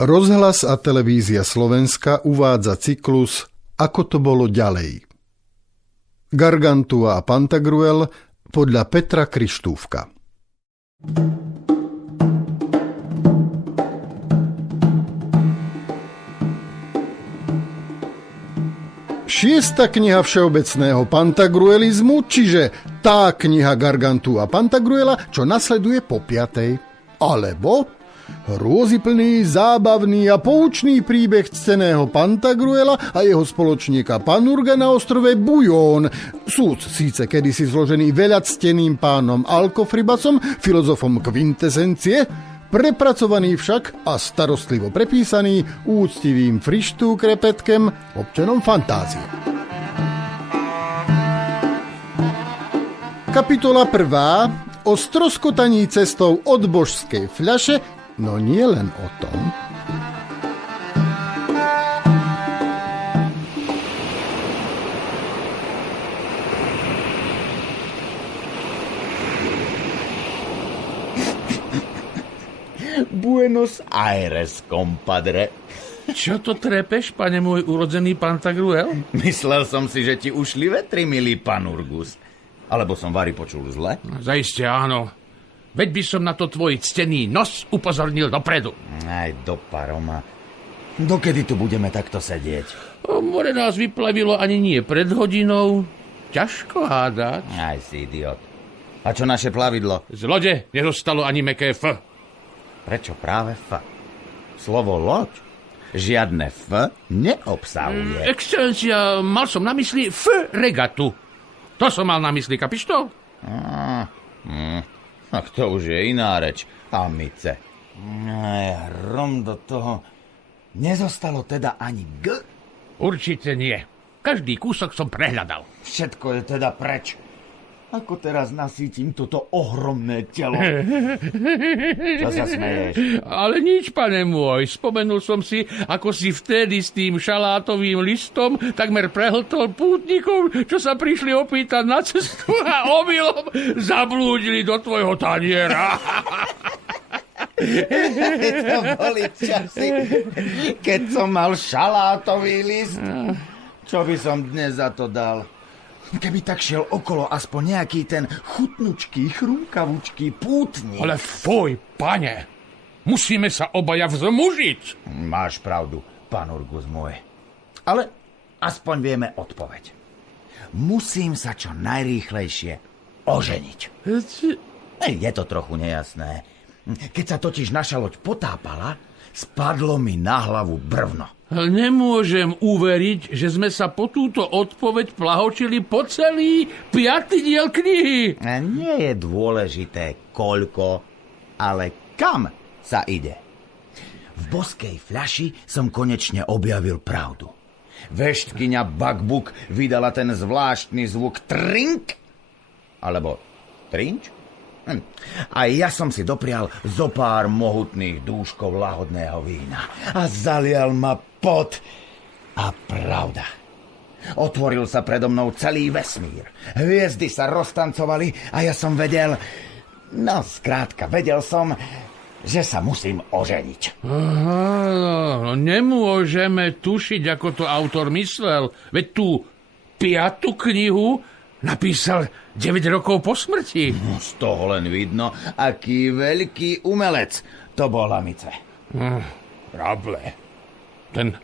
Rozhlas a televízia Slovenska uvádza cyklus Ako to bolo ďalej. Gargantua a Pantagruel podľa Petra Krištúfka. Šiesta kniha všeobecného pantagruelizmu, čiže tá kniha Gargantua a Pantagruela, čo nasleduje po 5. Alebo hrôziplný, zábavný a poučný príbeh cenného Pantagruela a jeho spoločníka Panurga na ostrove Bujón. Súd síce kedysi zložený veľacteným pánom Alkofribasom, filozofom kvintesencie, prepracovaný však a starostlivo prepísaný úctivým Frištú Krepetkem, občanom fantázie. Kapitola 1. O stroskotaní cestou od božskej fľaše. No nie len o tom. Buenos Aires, compadre. Čo to trepeš, pane môj urodzený Pantagruel? Myslel som si, že ti ušli vetri, milý Panurgus. Alebo som vari počul zle? Zaiste áno. Veď by som na to tvoj ctený nos upozornil dopredu. Aj do paroma. Dokedy tu budeme takto sedieť? More nás vyplavilo ani nie pred hodinou. Ťažko hádať. Aj si idiot. A čo naše plavidlo? Z lode nedostalo ani mäkké F. Prečo práve F? Slovo loď žiadne F neobsahuje. Excelencia, mal som na mysli F regatu. To som mal na mysli, kapiš to? Tak to už je iná reč, amice. Hrom do toho. Nezostalo teda ani G? Určite nie. Každý kúsok som prehľadal. Všetko je teda preč. Ako teraz nasítim toto ohromné telo? Čo sa smeješ? Ale nič, pane môj. Spomenul som si, ako si vtedy s tým šalátovým listom takmer prehltol pútnikov, čo sa prišli opýtať na cestu a omylom zablúdili do tvojho taniera. To boli časy, keď som mal šalátový list. Čo by som dnes za to dal? Keby tak šiel okolo aspoň nejaký ten chutnučký, chrumkavučký pútnik. Ale fuj, pane, musíme sa obaja vzmužiť. Máš pravdu, Panurgus môj. Ale aspoň vieme odpoveď. Musím sa čo najrýchlejšie oženiť. Je to trochu nejasné. Keď sa totiž naša loď potápala, spadlo mi na hlavu brvno. Nemôžem uveriť, že sme sa po túto odpoveď plahočili po celý 5. diel knihy. Nie je dôležité koľko, ale kam sa ide. V boskej fľaši som konečne objavil pravdu. Veštkyňa Bugbuk vydala ten zvláštny zvuk trink, alebo trinč. A ja som si doprial zo pár mohutných dúškov lahodného vína a zalial ma pot. A pravda. Otvoril sa predo mnou celý vesmír. Hviezdy sa roztancovali a ja som vedel, skrátka, vedel som, že sa musím oženiť. Aha, nemôžeme tušiť, ako to autor myslel. Veď tú 5. knihu napísal 9 rokov po smrti. Z toho len vidno, aký veľký umelec to bol, amice. Rable. Ten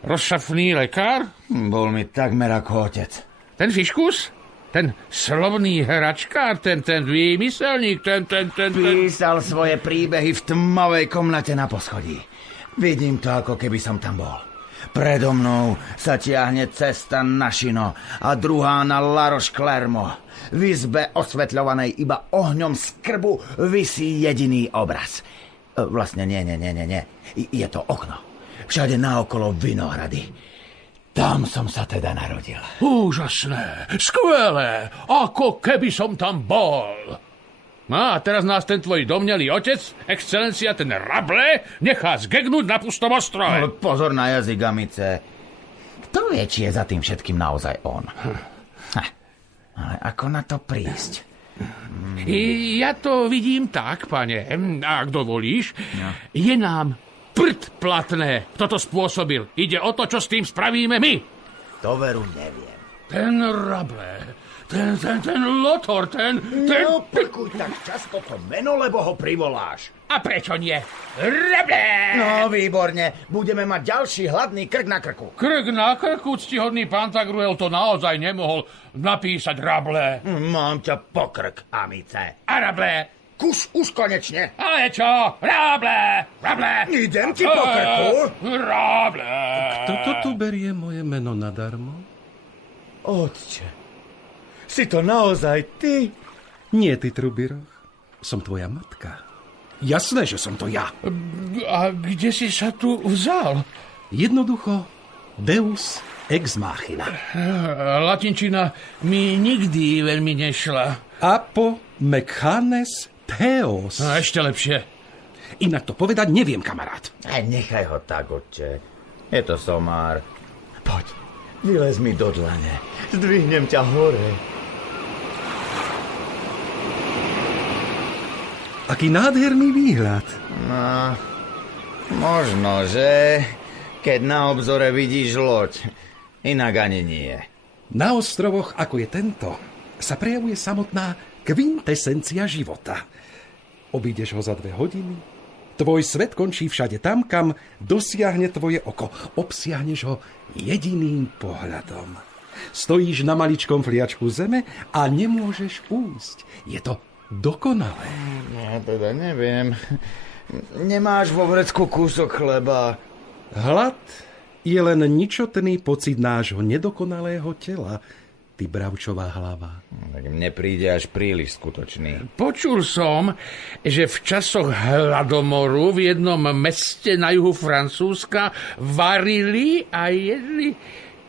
rozšafný lekár? Bol mi takmer ako otec. Ten Fiškus? Ten slovný hračkár? Ten výmyselník? Ten... Písal svoje príbehy v tmavej komnate na poschodí. Vidím to, ako keby som tam bol. Predo mnou sa tiahne cesta na Šino a druhá na Laroš Klermo. V izbe osvetľovanej iba ohňom skrbu visí jediný obraz. Vlastne nie. Je to okno. Všade naokolo vinohrady. Tam som sa teda narodil. Úžasné, skvelé, ako keby som tam bol. No a teraz nás ten tvoj domnelý otec, excelencia, ten Rable, nechá zgegnúť na pustom ostrove. Pozor na jazyk, amice. Kto vie, či je za tým všetkým naozaj on? Ale ako na to prísť? Ja to vidím tak, pane, ak dovolíš. Je nám prd platné. Kto to spôsobil? Ide o to, čo s tým spravíme my. To veru neviem. Ten Rable, ten Lothar, ten... Neopakuj tak často to meno, lebo ho privoláš. A prečo nie? Rable! No, výborne. Budeme mať ďalší hladný krk na krku. Krk na krku, ctihodný Pantagruel to naozaj nemohol napísať Rable. Mám ťa po krk, amice. A Rable? Kus už konečne. Ale čo? Rable! Idem ti po krku. Rable! Kto to tu berie moje meno nadarmo? Otče, si to naozaj ty? Nie, ty, Trubiroch. Som tvoja matka. Jasné, že som to ja. A kde si sa tu vzal? Jednoducho, Deus ex machina. Latinčina mi nikdy veľmi nešla. Apo mechanes theos. A ešte lepšie. Inak to povedať neviem, kamarát. Aj nechaj ho tak, otče. Je to somár. Poď, vylez mi do dlane. Zdvihnem ťa hore. Aký nádherný výhľad. No, možno, že keď na obzore vidíš loď. Inak ani nie. Na ostrovoch, ako je tento, sa prejavuje samotná kvintesencia života. Obídeš ho za 2 hodiny, tvoj svet končí všade tam, kam dosiahne tvoje oko. Obsiahneš ho jediným pohľadom. Stojíš na maličkom fliačku zeme a nemôžeš újsť. Je to dokonalé. Ja teda neviem. Nemáš vo vrecku kúsok chleba? Hlad je len ničotný pocit nášho nedokonalého tela, ty bravčová hlava. Tak mne príde až príliš skutočný. Počul som, že v časoch hladomoru v jednom meste na juhu Francúzska varili a jedli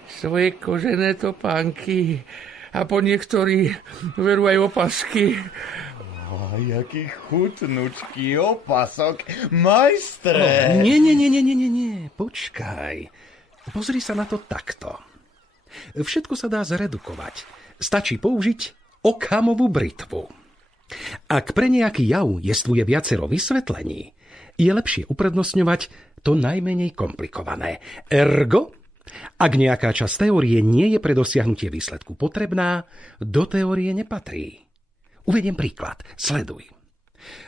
svoje kožené topánky a po niektorí veru aj opasky. Jaký chutnučký opasok, majstre! Nie, počkaj. Pozri sa na to takto. Všetko sa dá zredukovať. Stačí použiť Ockhamovú britvu. Ak pre nejaký jav jestvuje viacero vysvetlení, je lepšie uprednostňovať to najmenej komplikované. Ergo, ak nejaká časť teórie nie je pre dosiahnutie výsledku potrebná, do teórie nepatrí. Uvediem príklad. Sleduj.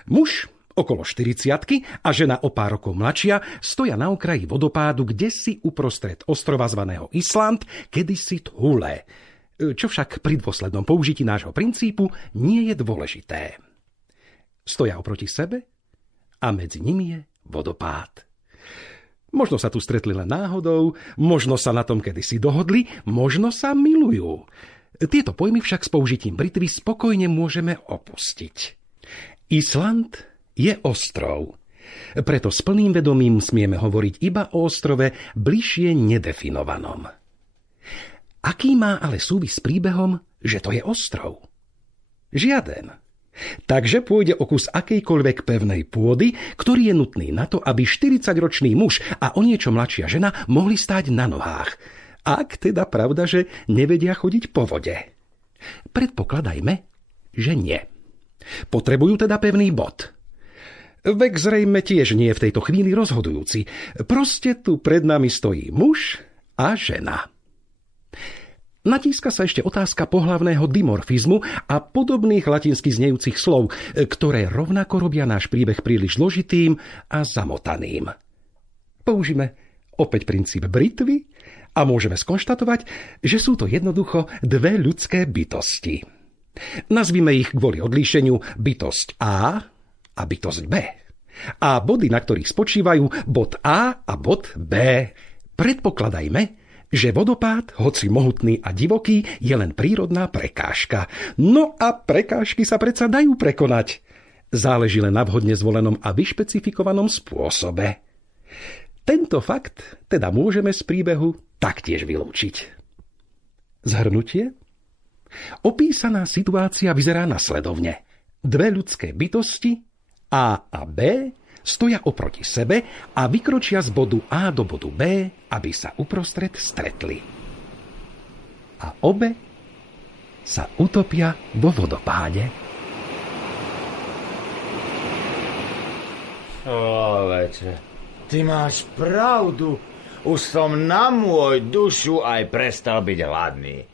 Muž okolo 40-ky a žena o pár rokov mladšia stoja na okraji vodopádu kdesi uprostred ostrova zvaného Island, kedysi Thule. Čo však pri dôslednom použití nášho princípu nie je dôležité. Stoja oproti sebe a medzi nimi je vodopád. Možno sa tu stretli len náhodou, možno sa na tom kedysi dohodli, možno sa milujú. Tieto pojmy však s použitím britvy spokojne môžeme opustiť. Island je ostrov. Preto s plným vedomím smieme hovoriť iba o ostrove bližšie nedefinovanom. Aký má ale súvis s príbehom, že to je ostrov? Žiaden. Takže pôjde o kus akejkoľvek pevnej pôdy, ktorý je nutný na to, aby 40-ročný muž a o niečo mladšia žena mohli stáť na nohách. Ak teda pravda, že nevedia chodiť po vode. Predpokladajme, že nie. Potrebujú teda pevný bod. Vek zrejme tiež nie je v tejto chvíli rozhodujúci. Proste tu pred nami stojí muž a žena. Natíska sa ešte otázka pohlavného dimorfizmu a podobných latinsky znejúcich slov, ktoré rovnako robia náš príbeh príliš zložitým a zamotaným. Použijeme opäť princíp britvy a môžeme skonštatovať, že sú to jednoducho 2 ľudské bytosti. Nazvime ich kvôli odlíšeniu bytosť A a bytosť B. A body, na ktorých spočívajú bod A a bod B. Predpokladajme, že vodopád, hoci mohutný a divoký, je len prírodná prekážka. No a prekážky sa predsa dajú prekonať. Záleží len na vhodne zvolenom a vyšpecifikovanom spôsobe. Tento fakt teda môžeme z príbehu taktiež vylúčiť. Zhrnutie? Opísaná situácia vyzerá nasledovne. 2 ľudské bytosti, A a B, stoja oproti sebe a vykročia z bodu A do bodu B, aby sa uprostred stretli. A obe sa utopia vo vodopáde. Človeče, Ty máš pravdu. Už som na môj dušu aj prestal byť hladný.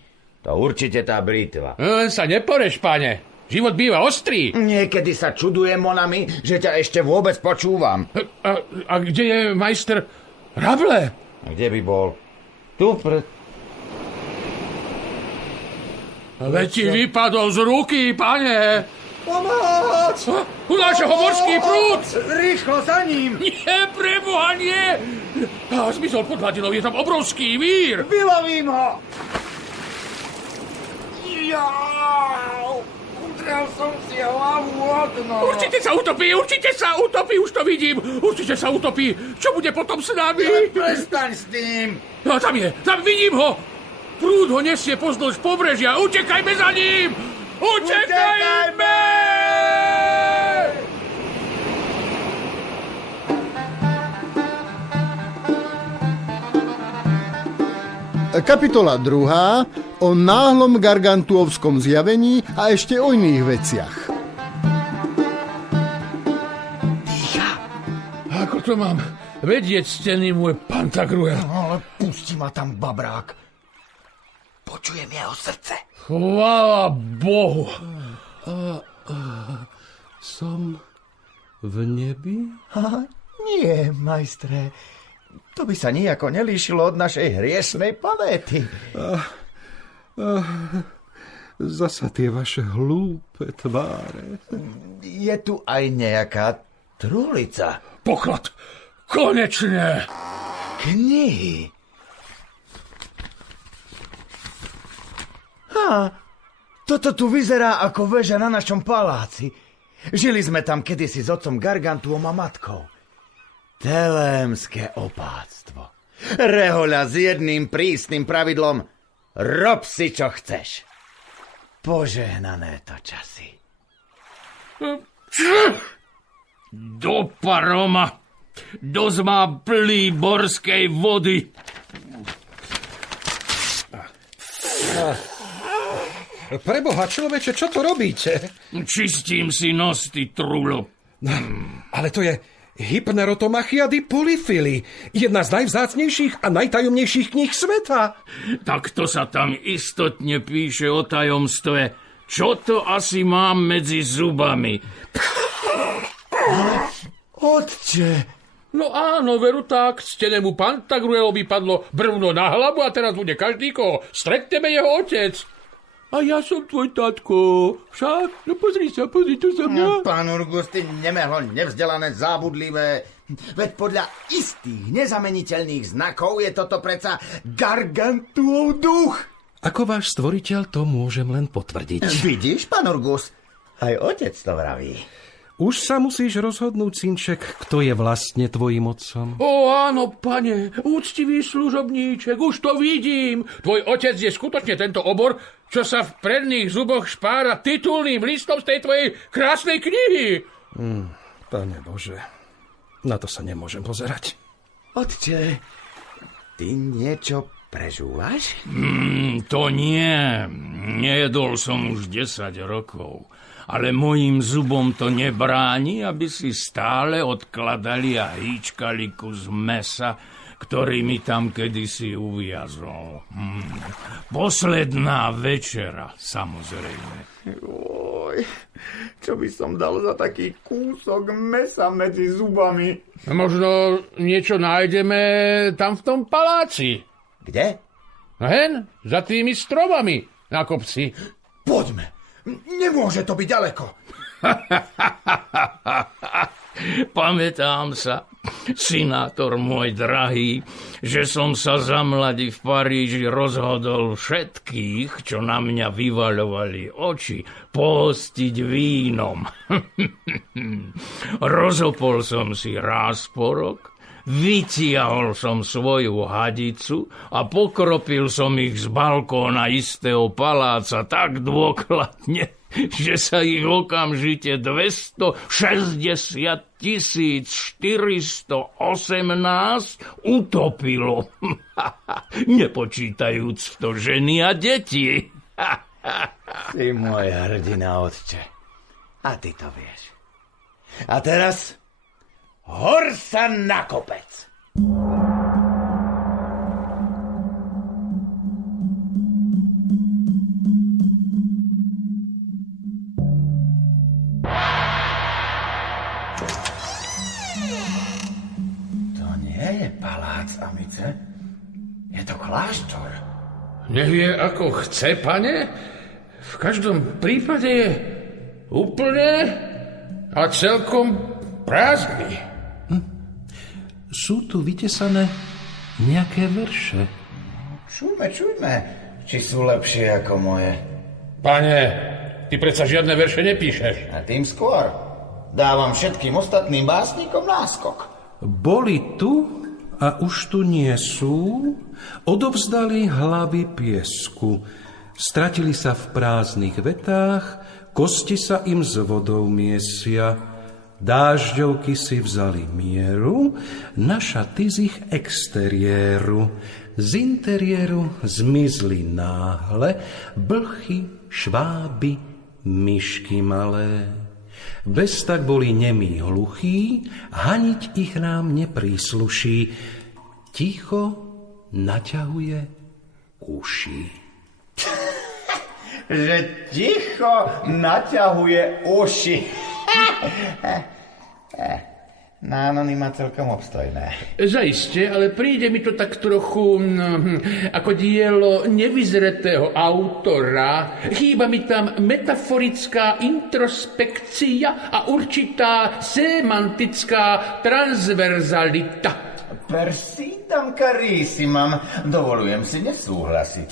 To určite tá britva. Len sa neporeš, pane. Život býva ostrý. Niekedy sa čudujem, Monami, že ťa ešte vôbec počúvam. A kde je majster Rable? A kde by bol? Tu pred... Veď ti vypadol z ruky, pane. Pomoc! U našeho morský prúd! Rýchlo za ním! Nie, preboha, nie! Zmizol pod hladinou, je tam obrovský vír. Vylovím ho! Udrel som si hlavu o dno. Určite sa utopí, už to vidím. Určite sa utopí. Čo bude potom s nami? Prestaň s tým! No, tam vidím ho. Prúd ho nesie pozdĺž pobrežia. Utekajme za ním! Utekajme! Kapitola 2. O náhlom gargantuovskom zjavení a ešte o iných veciach. Dýcha! Ako to mám vedieť, stený môj Pantagruel? Ale pustí ma tam babrák. Počujem jeho srdce. Chvála Bohu. Som v nebi? Nie, majstre. To by sa nijako nelíšilo od našej hriešnej planéty. Zasa tie vaše hlúpe tváre. Je tu aj nejaká truhlica. Poklad. Konečne. Knihy. Toto tu vyzerá ako väža na našom paláci. Žili sme tam kedysi s otcom Gargantuom a matkou. Telémske opáctvo. Rehoľa s jedným prísnym pravidlom. Rob si, čo chceš. Požehnané to časy. Do paroma. Do zma plný morskej vody. Preboha, človeče, čo to robíte? Čistím si nos, ty trulo. Ale to je Hypnerotomachia di Polyphily, jedna z najvzácnejších a najtajomnejších kníh sveta. Tak to sa tam istotne píše o tajomstve. Čo to asi mám medzi zubami? Otče! No áno, veru tak. Stenému Pantagruelovi padlo brvno na hlavu a teraz bude každý, koho stretneme, jeho otec. A ja som tvoj tatko. Však, no pozri sa, tu sa mňa. Pán Urgus, ty nemehlo nevzdelané, zábudlivé. Veď podľa istých nezameniteľných znakov je toto preca Gargantuov duch. Ako váš stvoriteľ to môžem len potvrdiť. Vidíš, pán Urgus? Aj otec to vraví. Už sa musíš rozhodnúť, synček, kto je vlastne tvojim otcom. Ó, áno, pane, úctivý služobníček, už to vidím. Tvoj otec je skutočne tento obor, čo sa v predných zuboch špára titulným listom z tej tvojej krásnej knihy. Pane Bože, na to sa nemôžem pozerať. Otče, ty niečo prežúvaš? To nie. Nejedol som už 10 rokov. Ale mojim zubom to nebráni, aby si stále odkladali a hýčkali kus mesa, ktorý mi tam kedysi uviazol. Posledná večera, samozrejme. Oj, čo by som dal za taký kúsok mesa medzi zubami? Možno niečo nájdeme tam v tom paláci. Kde? Hen, za tými stromami na kopci. Poďme. Nemôže to byť ďaleko. Pamätám sa, synátor môj drahý, že som sa za mladí v Paríži rozhodol všetkých, čo na mňa vyvaľovali oči, pohostiť vínom. Rozopol som si raz po rok, vytiahol som svoju hadicu a pokropil som ich z balkóna istého paláca tak dôkladne, že sa ich okamžite 260 418 utopilo. Nepočítajúc v to ženy a deti. Si môj hrdina, otče. A ty to vieš. A teraz hor sa na kopec. To nie je palác, amice. Je to kláštor. Nevie, ako chce, pane. V každom prípade je úplne a celkom prázdny. Sú tu vytesané nejaké verše. Čujme, či sú lepšie ako moje. Pane, ty predsa žiadne verše nepíšeš. A tým skôr. Dávam všetkým ostatným básnikom náskok. Boli tu a už tu nie sú, odovzdali hlavy piesku. Stratili sa v prázdnych vetách, kosti sa im s vodou miesia. Dážďovky si vzali mieru, na šaty z ich exteriéru. Z interiéru zmizli náhle blchy, šváby, myšky malé. Bez tak boli nemí hluchí, haniť ich nám neprísluší. Ticho naťahuje uši. Že ticho naťahuje uši. Na anonyma celkom obstojné. Zaiste, ale príde mi to tak trochu ako dielo nevyzretého autora. Chýba mi tam metaforická introspekcia a určitá semantická transverzalita. Persitam carissimam, dovolujem si nesúhlasiť.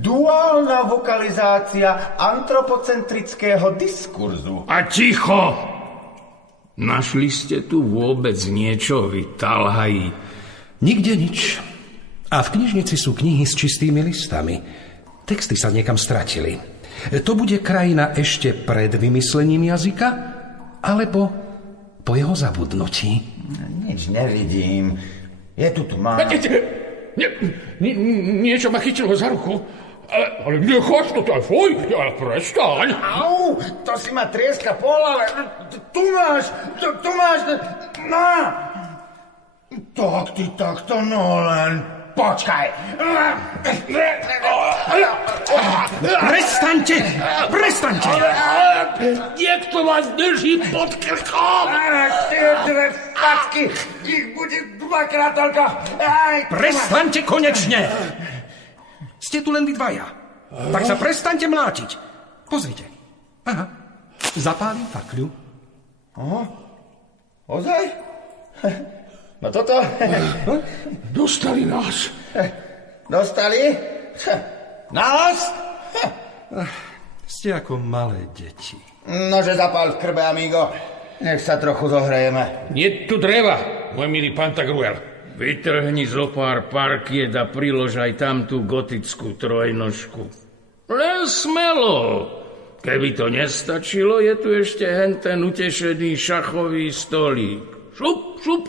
Duálna vokalizácia antropocentrického diskurzu. A ticho! Našli ste tu vôbec niečo, vy talhají? Nikde nič. A v knižnici sú knihy s čistými listami. Texty sa niekam stratili. To bude krajina ešte pred vymyslením jazyka, alebo po jeho zabudnutí? Nič nevidím. Je tu má... Niečo ma chytilo za ruku. Ale necháš to tak, ale prestaň. Au, to si ma trieska po hlave. Tu máš, na. Tak ty takto, no len počkaj. Prestaňte! Niekto vás drží pod krkom. Tie dve facky, ich bude dvakrát toľko. Prestaňte konečne! Ste tu len vy dvaja. Tak sa prestaňte mlátiť. Pozrite. Aha. Zapálim fakľu. Ozaj? No toto? Dostali nás. Dostali? Nás? Ste ako malé deti. Nože zapál v krbe, amigo. Nech sa trochu zohrejeme. Nie tu dreva, môj milý Pantagruel. Vytrhni zo pár parkiet a prilož aj tam tú gotickú trojnožku. Len smelo. Keby to nestačilo, je tu ešte henten utešený šachový stolík. Šup.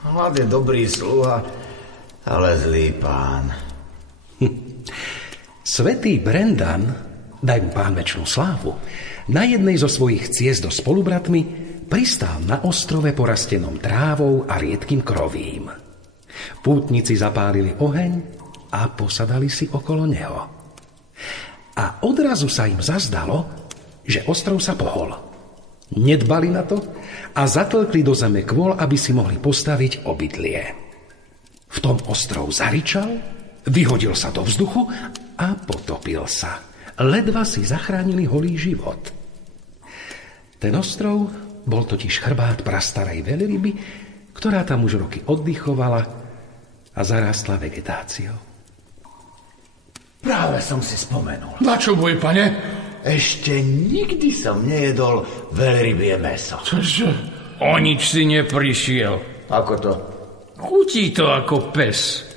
Hlad je dobrý sluha, ale zlý pán. Svätý Brendan, daj mu pán večnú slávu, na jednej zo svojich ciest do spolubratmi pristál na ostrove porastenom trávou a riedkým krovím. Pútnici zapálili oheň a posadali si okolo neho. A odrazu sa im zazdalo, že ostrov sa pohol. Nedbali na to a zatlkli do zeme kvôl, aby si mohli postaviť obydlie. V tom ostrov zaričal, vyhodil sa do vzduchu a potopil sa. Ledva si zachránili holý život. Ten ostrov bol totiž chrbát prastarej veľryby, ktorá tam už roky oddychovala a zarástla vegetáciou. Práve som si spomenul. Na čo, môj pane? Ešte nikdy som nejedol veľrybie mäso. Čože? O nič si neprišiel. Ako to? Chutí to ako pes.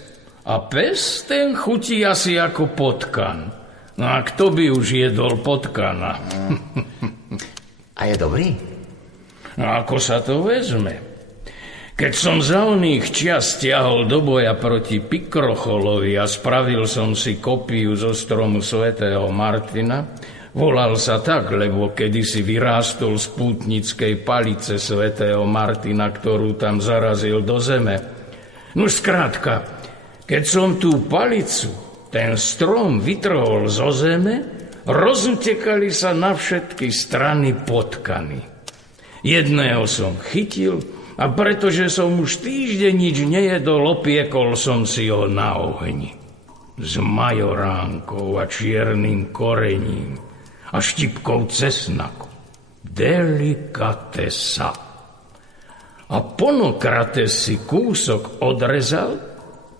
A pes ten chutí asi ako potkan. No a kto by už jedol potkana? A je dobrý? A ako sa to vezme? Keď som za oných čias stiahol do boja proti Pikrocholovi a spravil som si kopiu zo stromu svätého Martina, Volal sa tak, lebo kedysi vyrástol z pútnickej palice svätého Martina, ktorú tam zarazil do zeme. No skrátka, keď som tú palicu, ten strom vytrhol zo zeme, rozutekali sa na všetky strany potkany. Jedného som chytil a pretože som už týždeň nič nejedol, opiekol som si ho na ohni. S majoránkou a čiernym korením a štipkou cesnaku. Delikatesa. A ponokrate si kúsok odrezal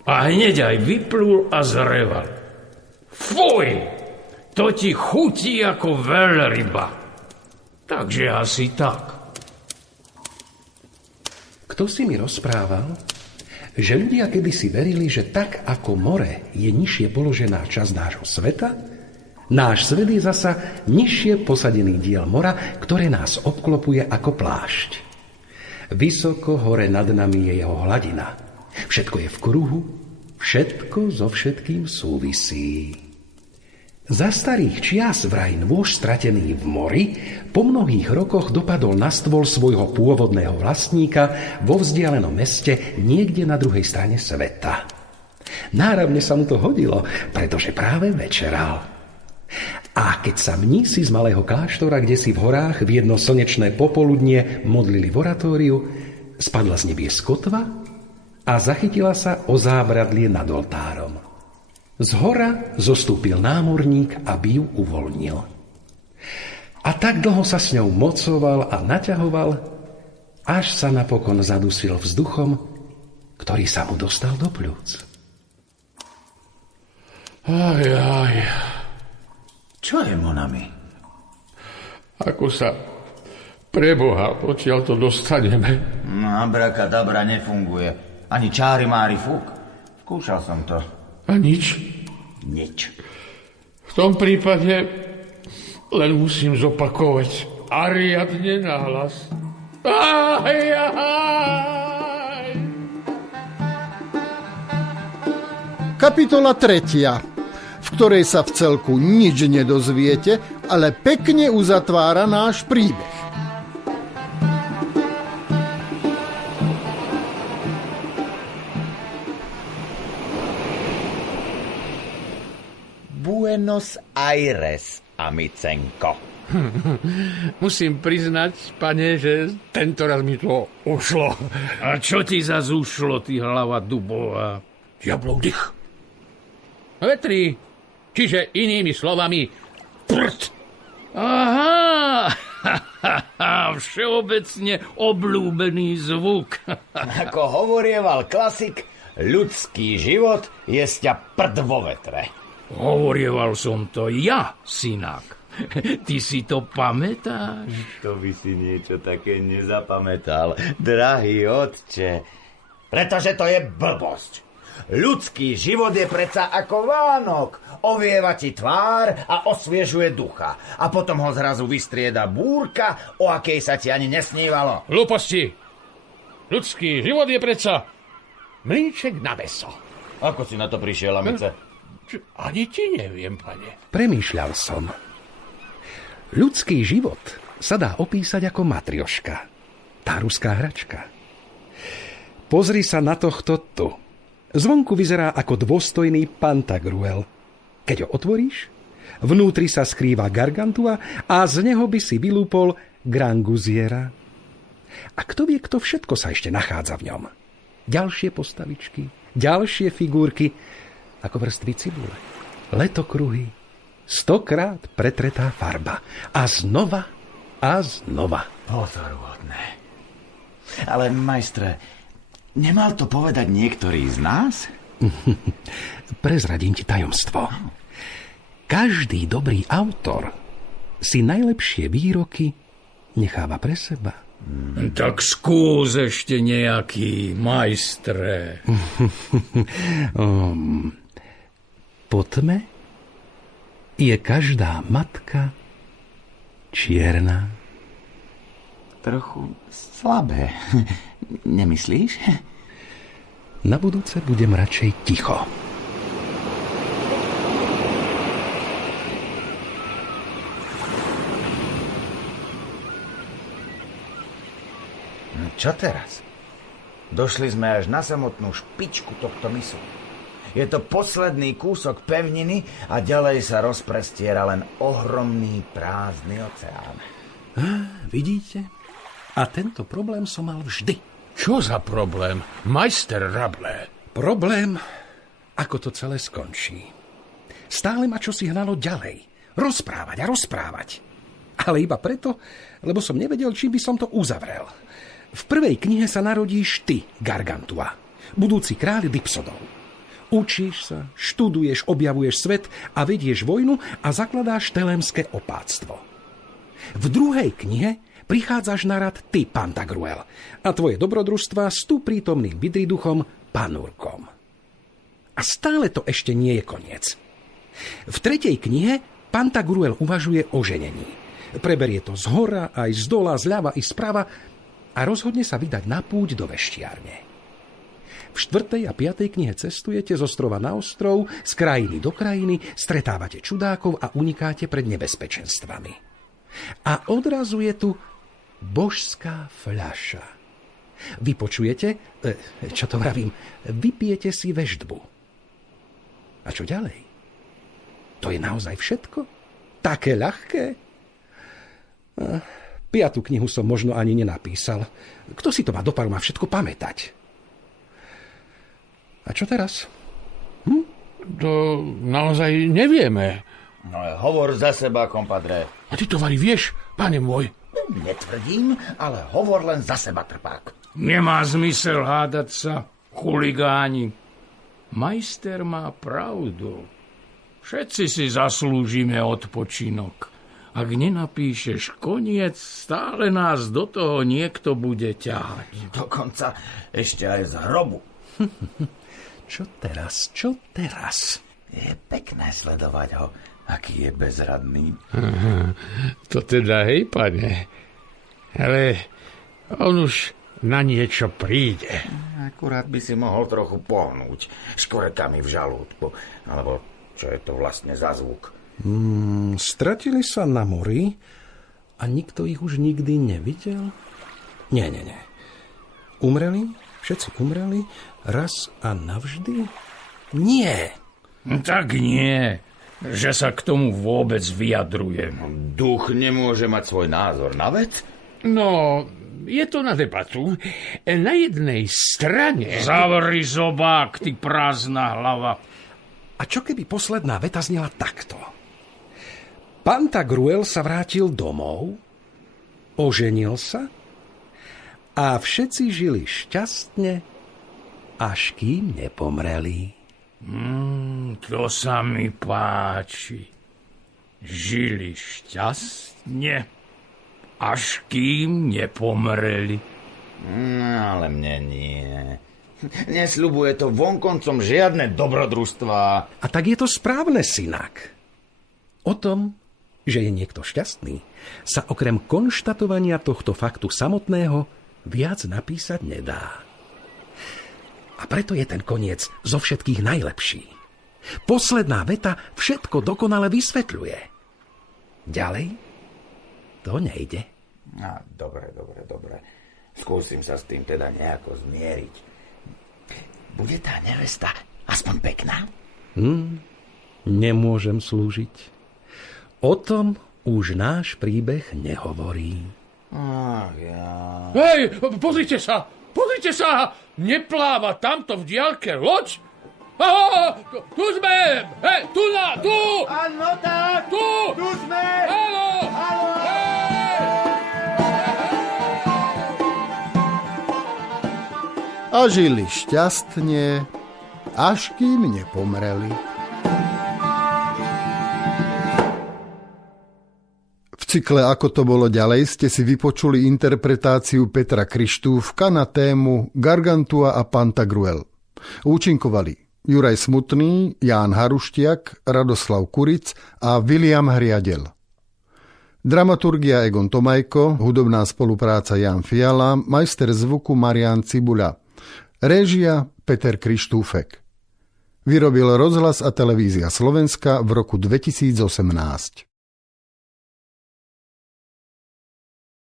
a hneď aj vyplul a zreval. Fuj! To ti chutí ako veľryba. Takže asi tak. Kto si mi rozprával, že ľudia kedysi verili, že tak ako more je nižšie položená časť nášho sveta, náš svet je zasa nižšie posadený diel mora, ktoré nás obklopuje ako plášť. Vysoko hore nad nami je jeho hladina. Všetko je v kruhu, všetko so všetkým súvisí. Za starých čias vraj nôž stratený v mori po mnohých rokoch dopadol na stôl svojho pôvodného vlastníka vo vzdialenom meste niekde na druhej strane sveta. Náravne sa mu to hodilo, pretože práve večeral. A keď sa mnísi z malého kláštora, kdesi v horách v jedno slnečné popoludnie modlili v oratóriu, spadla z nebies kotva a zachytila sa o zábradlie nad oltárom. Z hora zostúpil námorník, aby ju uvoľnil. A tak dlho sa s ňou mocoval a naťahoval, až sa napokon zadusil vzduchom, ktorý sa mu dostal do pľúc. Aj. Čo je, Monami? Ako sa preboha odtiaľ to dostaneme? No, abrakadabra nefunguje. Ani čári mári fúk. Skúšal som to. A nič? Nič. V tom prípade len musím zopakovať Ariadne nahlas. Aj. Kapitola 3, v ktorej sa v celku nič nedozviete, ale pekne uzatvára náš príbeh. Buenos Aires, amicenko. Musím priznať, pane, že tentoraz mi to ušlo. A čo ti zas ušlo, ty hlava dubová? Diablov dych. Vetri, čiže inými slovami prd. Aha, všeobecne obľúbený zvuk. Ako hovorieval klasik, ľudský život je sťa prd vo vetre. Hovorieval som to ja, synák. Ty si to pamätáš? To by si niečo také nezapamätal, drahý otče. Pretože to je blbosť. Ľudský život je predsa ako Vánok. Ovieva ti tvár a osviežuje ducha. A potom ho zrazu vystrieda búrka, o akej sa ti ani nesnívalo. Hlúposti. Ľudský život je predsa mlynček na mäso. Ako si na to prišiel, amice? Ani ti neviem, pane. Premýšľal som. Ľudský život sa dá opísať ako matrioška. Tá ruská hračka. Pozri sa na tohto tu. Zvonku vyzerá ako dôstojný Pantagruel. Keď ho otvoríš, vnútri sa skrýva Gargantua a z neho by si vylúpol Granguziera. A kto vie, kto všetko sa ešte nachádza v ňom? Ďalšie postavičky, ďalšie figurky, ako vrstvy cibule, letokruhy, 100-krát pretretá farba. A znova a znova. Pozoruhodné. Ale, majstre, nemal to povedať niektorý z nás? Prezradím ti tajomstvo. Každý dobrý autor si najlepšie výroky necháva pre seba. Tak skús ešte nejaký, majstre. Po tme je každá matka čierna. Trochu slabé, nemyslíš? Na budúce budem radšej ticho. čo teraz? Došli sme až na samotnú špičku tohto mysu. Je to posledný kúsok pevniny a ďalej sa rozprestiera len ohromný prázdny oceán. Vidíte? A tento problém som mal vždy. Čo za problém, majster Rable? Problém, ako to celé skončí. Stále ma čosi hnalo ďalej. Rozprávať a rozprávať. Ale iba preto, lebo som nevedel, čím by som to uzavrel. V prvej knihe sa narodíš ty, Gargantua, budúci kráľ Dipsodov. Učíš sa, študuješ, objavuješ svet a vedieš vojnu a zakladáš telémske opáctvo. V druhej knihe prichádzaš na rad ty, Pantagruel, a tvoje dobrodružstvá s tu prítomným bydriduchom Panurkom. A stále to ešte nie je koniec. V tretej knihe Pantagruel uvažuje o ženení. Preberie to zhora, aj zdola, zľava i sprava a rozhodne sa vydať na púť do veštiarne. V 4. a 5. knihe cestujete z ostrova na ostrov, z krajiny do krajiny, stretávate čudákov a unikáte pred nebezpečenstvami. A odrazu je tu božská fľaša. Vypočujete, čo to vravím, vypijete si veštbu. A čo ďalej? To je naozaj všetko? Také ľahké? 5. knihu som možno ani nenapísal. Kto si to má do paru má všetko pamätať? A čo teraz? To naozaj nevieme. No hovor za seba, kompadre. A ty to vari vieš, pane môj? Netvrdím, ale hovor len za seba, trpák. Nemá zmysel hádať sa, chuligáni. Majster má pravdu. Všetci si zaslúžime odpočinok. Ak nenapíšeš koniec, stále nás do toho niekto bude ťahať. Dokonca ešte aj z hrobu. Čo teraz? Čo teraz? Je pekné sledovať ho, aký je bezradný. To teda, hej, pane. Ale on už na niečo príde. Akurát by si mohol trochu pohnúť škvrkami v žalúdku. Alebo čo je to vlastne za zvuk? Stratili sa na mori a nikto ich už nikdy nevidel? Nie. Umreli? Všetci umreli? Raz a navždy? Nie. Tak nie, že sa k tomu vôbec vyjadrujem. Duch nemôže mať svoj názor na vec? No, je to na debatu. Na jednej strane... Zavri zobák, ty prázdna hlava. A čo keby posledná veta znela takto? Pantagruel sa vrátil domov, oženil sa a všetci žili šťastne, až kým nepomreli. To sa mi páči. Žili šťastne, až kým nepomreli. Ale mne nie. Nesľubuje to vonkoncom žiadne dobrodružstvá. A tak je to správne, synak. O tom, že je niekto šťastný, sa okrem konštatovania tohto faktu samotného viac napísať nedá. A preto je ten koniec zo všetkých najlepší. Posledná veta všetko dokonale vysvetľuje. Ďalej to nejde. Dobre. Skúsim sa s tým teda nejako zmieriť. Bude tá nevesta aspoň pekná? Nemôžem slúžiť. O tom už náš príbeh nehovorí. Ach ja. Hej, pozrite sa! Nepláva tamto v diaľke loď? Tu sme! Hej, tu! Áno, tak! Tu sme! Haló! A žili šťastne, až kým nepomreli. V cykle Ako to bolo ďalej ste si vypočuli interpretáciu Petra Krištúfka na tému Gargantua a Pantagruel. Účinkovali Juraj Smutný, Ján Haruštiak, Radoslav Kuric a William Hriadel. Dramaturgia Egon Tomajko, hudobná spolupráca Jan Fiala, majster zvuku Marián Cibuľa. Réžia Peter Krištúfek. Vyrobil Rozhlas a televízia Slovenska v roku 2018.